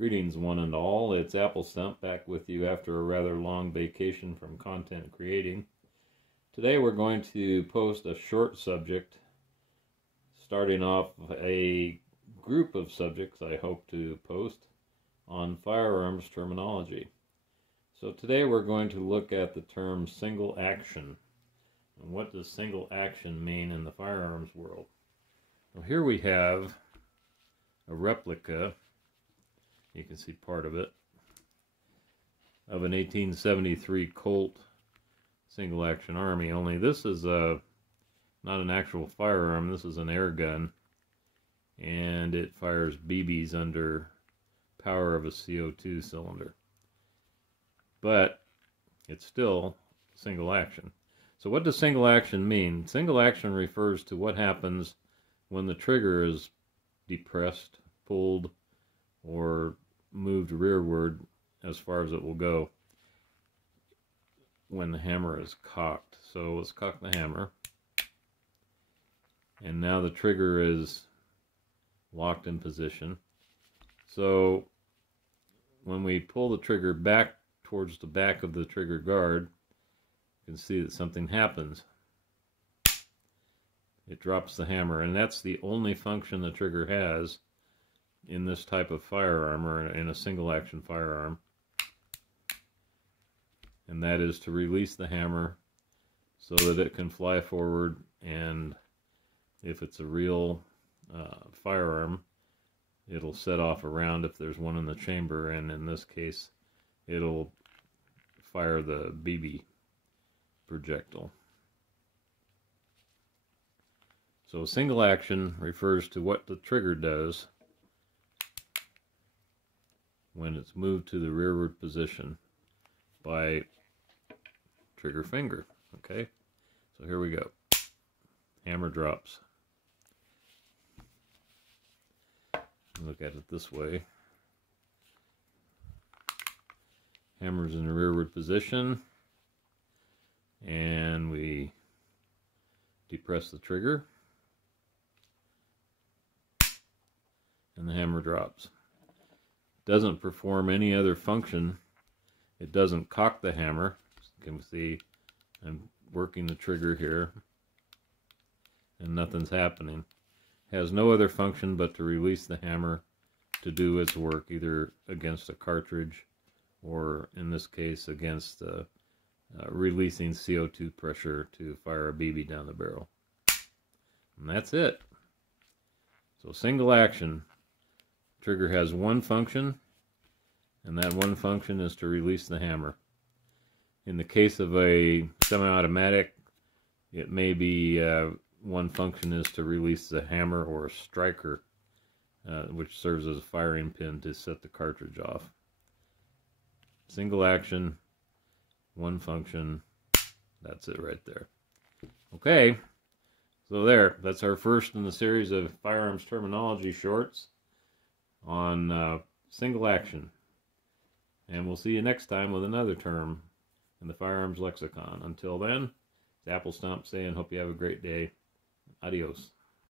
Greetings one and all, it's Apple Stump back with you after a rather long vacation from content creating. Today we're going to post a short subject, starting off a group of subjects I hope to post on firearms terminology. So today we're going to look at the term single action. And what does single action mean in the firearms world? Well, here we have a replica, you can see part of it, of an 1873 Colt single action Army, only this is not an actual firearm, this is an air gun, and it fires BBs under power of a CO2 cylinder. But it's still single action. So what does single action mean? Single action refers to what happens when the trigger is depressed, pulled, or moved rearward as far as it will go when the hammer is cocked. So let's cock the hammer, and now the trigger is locked in position. So when we pull the trigger back towards the back of the trigger guard, you can see that something happens. It drops the hammer, and that's the only function the trigger has in this type of firearm, or in a single action firearm, and that is to release the hammer so that it can fly forward, and if it's a real firearm, it'll set off a round if there's one in the chamber, and in this case it'll fire the BB projectile. So single action refers to what the trigger does when it's moved to the rearward position by trigger finger. Okay, so here we go. Hammer drops. Look at it this way. Hammer's in the rearward position, and we depress the trigger, and the hammer drops. Doesn't perform any other function. It doesn't cock the hammer. You can see I'm working the trigger here and nothing's happening. Has no other function but to release the hammer to do its work, either against a cartridge or in this case against releasing CO2 pressure to fire a BB down the barrel. And that's it. So single action. Trigger has one function, and that one function is to release the hammer. In the case of a semi-automatic, it may be one function is to release the hammer or a striker, which serves as a firing pin to set the cartridge off. Single action, one function, that's it right there. Okay, so that's our first in the series of firearms terminology shorts on single action, and we'll see you next time with another term in the firearms lexicon. Until then, it's Apple Stump saying hope you have a great day. Adios.